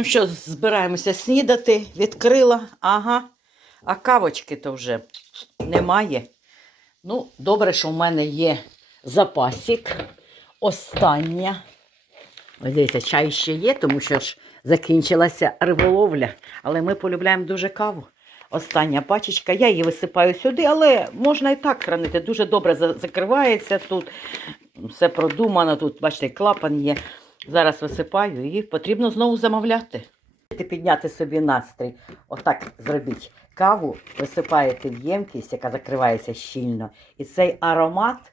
Ну що, збираємося снідати, відкрила, ага. А кавочки то вже немає. Ну, добре, що в мене є запасик. Остання. Ось дивіться, чай ще є, тому що ж закінчилася риболовля. Але ми полюбляємо дуже каву. Остання пачечка. Я її висипаю сюди, але можна і так хранити. Дуже добре закривається тут. Все продумано. Тут, бачите, клапан є. Зараз висипаю і потрібно знову замовляти. Підняти собі настрій. Отак зробіть. Каву висипаєте в ємкість, яка закривається щільно. І цей аромат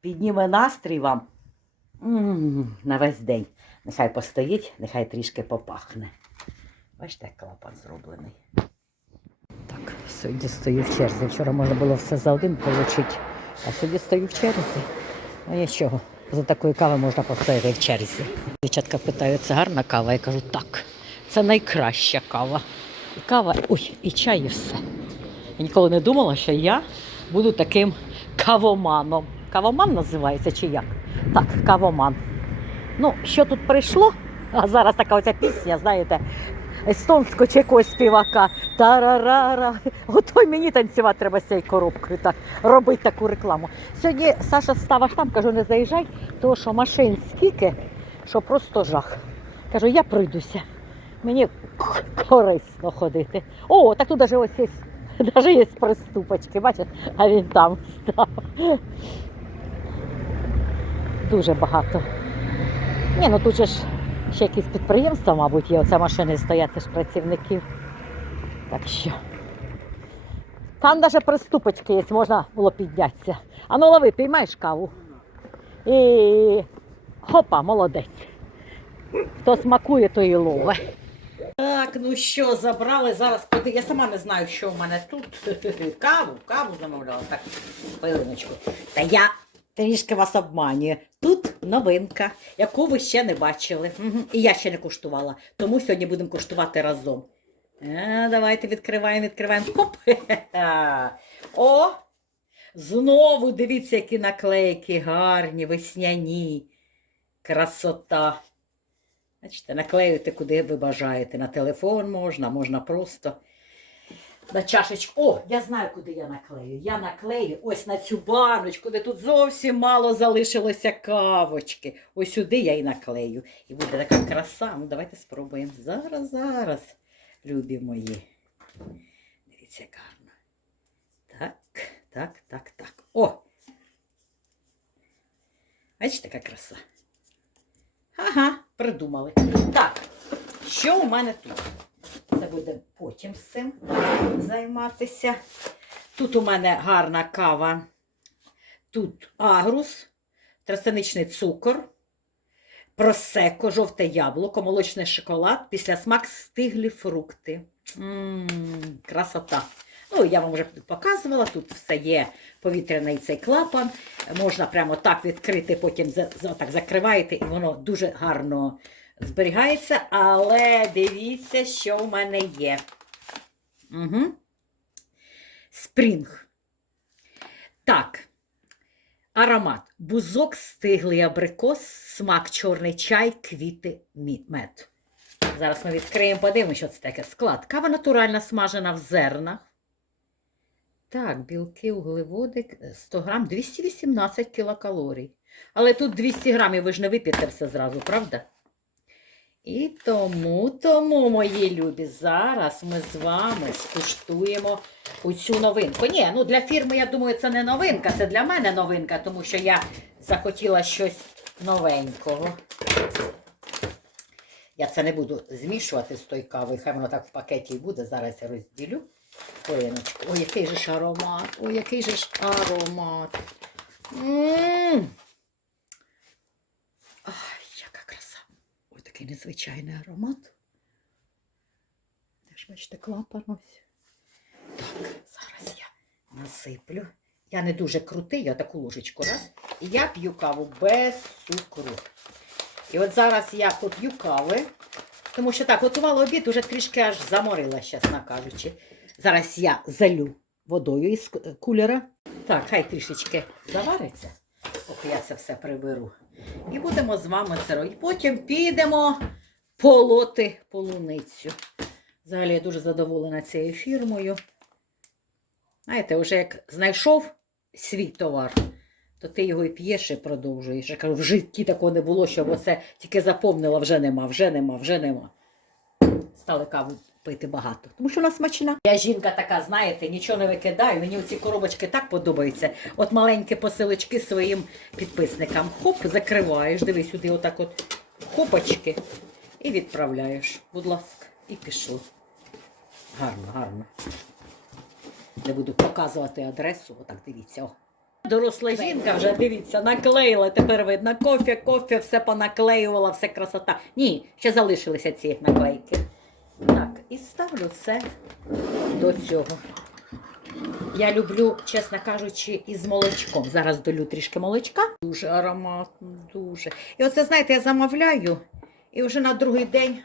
підніме настрій вам на весь день. Нехай постоїть, нехай трішки попахне. Бачите, як клапан зроблений. Так, сьогодні стою в черзі. Вчора можна було все за один отримати, а сьогодні стою в черзі. Ну нічого, за такої кави можна постояти в черзі. Дівчатка питають, це гарна кава? Я кажу, так, це найкраща кава. І кава, ой, і чай, і все. Я ніколи не думала, що я буду таким кавоманом. Кавоман називається чи як? Так, кавоман. Ну, що тут прийшло? А зараз така оця пісня, знаєте, естонського чи якогось співака. Тарарара. Ото й мені танцювати треба з цією коробкою, так, робити таку рекламу. Сьогодні Саша став там, кажу, не заїжджай, тому що машин стільки, що просто жах. Кажу, я пройдуся. Мені корисно ходити. О, так тут навіть ось є, навіть є приступочки, бачиш, а він там став. Дуже багато. Ні, ну тут же ж ще якісь підприємства, мабуть, є. Оце машини стоять, це ж працівників. Так що. Там навіть приступочки є, можна було піднятися. А ну лови, піймаєш каву. І хопа, молодець. Хто смакує, то і лове. Так, ну що, забрали зараз. Я сама не знаю, що в мене тут. Каву, каву замовляла. Так, хвилиночку. Та я трішки вас обманюю. Тут новинка, яку ви ще не бачили. І я ще не куштувала. Тому сьогодні будемо куштувати разом. А, давайте відкриваємо, відкриваємо. Хоп! О! Знову дивіться, які наклейки гарні, весняні. Красота. Бачите, наклеюєте, куди ви бажаєте. На телефон можна, можна просто на чашечку. О, я знаю, куди я наклею. Я наклею ось на цю баночку, де тут зовсім мало залишилося кавочки. Ось сюди я і наклею. І буде така краса. Ну, давайте спробуємо. Зараз, зараз, любі мої. Дивіться, гарно. Так, так, так, так. О! Бачите, яка краса. Ага, придумали. Так, що у мене тут? Це буде потім з цим займатися. Тут у мене гарна кава. Тут агрус, тростяничний цукор, просеко, жовте яблуко, молочний шоколад, після смак стиглі фрукти. М, красота. Ну, я вам вже показувала, тут все є повітряний цей клапан. Можна прямо так відкрити, потім так закриваєте, і воно дуже гарно зберігається. Але дивіться, що в мене є. Угу. Спрінг. Так. Аромат. Бузок, стиглий абрикос, смак, чорний чай, квіти, мед. Зараз ми відкриємо, подивимося, що це таке. Склад. Кава натуральна смажена в зернах. Так, білки, углеводи, 100 грам, 218 кілокалорій. Але тут 200 грамів ви ж не вип'єте все зразу, правда? І тому, тому, мої любі, зараз ми з вами скуштуємо оцю новинку. Ні, ну для фірми, я думаю, це не новинка, це для мене новинка, тому що я захотіла щось новенького. Я це не буду змішувати з тою кавою, хай воно так в пакеті і буде. Зараз я розділю. Хвилиночку. Ой, який же ж аромат. Ой, який же ж аромат. М яка краса. Ой, такий незвичайний аромат. Теж бачите, клапан ось. Так, зараз я насиплю. Я не дуже крутий, я таку ложечку раз. І я п'ю каву без цукру. І от зараз я поп'ю кави, тому що так, готувала обід, уже трішки аж заморила, чесно кажучи. Зараз я залю водою із ку- кулера. Так, хай трішечки завариться, поки я це все приберу. І будемо з вами це робити. Потім підемо полоти полуницю. Взагалі я дуже задоволена цією фірмою. Знаєте, вже як знайшов свій товар, то ти його і п'єш і продовжуєш. Я кажу, в житті такого не було, щоб оце тільки заповнила, вже нема, вже нема, вже нема. Стали каву пити багато. Тому що вона смачна. Я жінка така, знаєте, нічого не викидаю. Мені ці коробочки так подобаються. От маленькі посилочки своїм підписникам. Хоп, закриваєш, диви сюди, отак от хопочки. І відправляєш. Будь ласка, і пішло. Гарно, гарно. Не буду показувати адресу, отак дивіться. О. Доросла жінка вже дивіться, наклеїла тепер видно. Кофе, кофе, все понаклеювала, все красота. Ні, ще залишилися ці наклейки. Так, і ставлю це до цього. Я люблю, чесно кажучи, із молочком. Зараз долю трішки молочка. Дуже ароматно, дуже. І оце, знаєте, я замовляю, і вже на другий день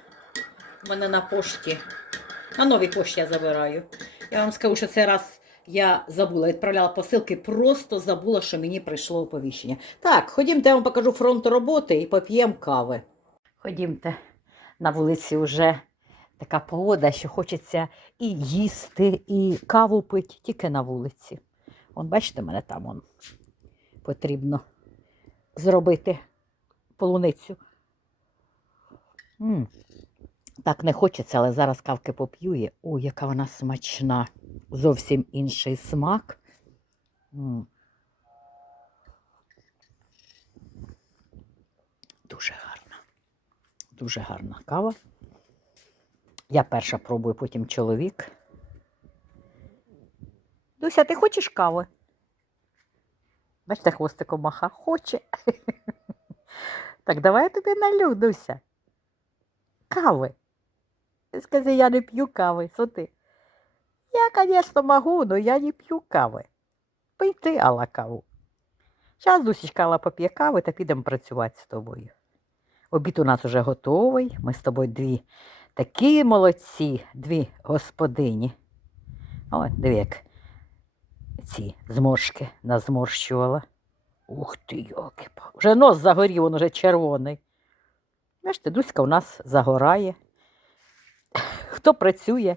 в мене на пошті, на новій пошті я забираю. Я вам скажу, що цей раз я забула, відправляла посилки, просто забула, що мені прийшло оповіщення. Так, ходімте, я вам покажу фронт роботи і поп'ємо кави. Ходімте, на вулиці вже така погода, що хочеться і їсти, і каву пити, тільки на вулиці. Вон, бачите, мене там он, потрібно зробити полуницю. м Так не хочеться, але зараз кавки поп'ю. і- Ой, яка вона смачна. Зовсім інший смак. м Дуже гарна. Дуже гарна кава. Я перша пробую, потім чоловік. Дуся, ти хочеш кави? Бачите, хвостиком маха. Хоче. Так давай я тобі налю, Дуся. Кави. Скажи, я не п'ю кави. Соти. Я, звісно, можу, але я не п'ю кави. Пий ти, Алла, каву. Зараз Дусічка Алла поп'є кави та підемо працювати з тобою. Обід у нас уже готовий. Ми з тобою дві такі молодці, дві господині. О, диви, як ці зморшки назморщувала. Ух ти, йоки. Вже нос загорів, він уже червоний. Бачите, Дуська у нас загорає. Хто працює?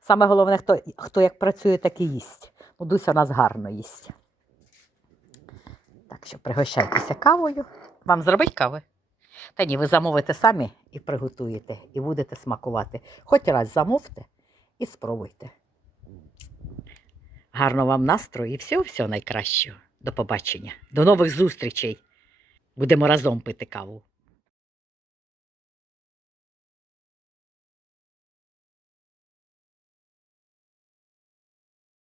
Саме головне, хто, хто як працює, так і їсть. Ну, Дуся у нас гарно їсть. Так що пригощайтеся кавою. Вам зробить кави? Та ні, ви замовите самі і приготуєте, і будете смакувати. Хоч раз замовте і спробуйте. Гарного вам настрою і всього-всього найкращого. До побачення. До нових зустрічей. Будемо разом пити каву.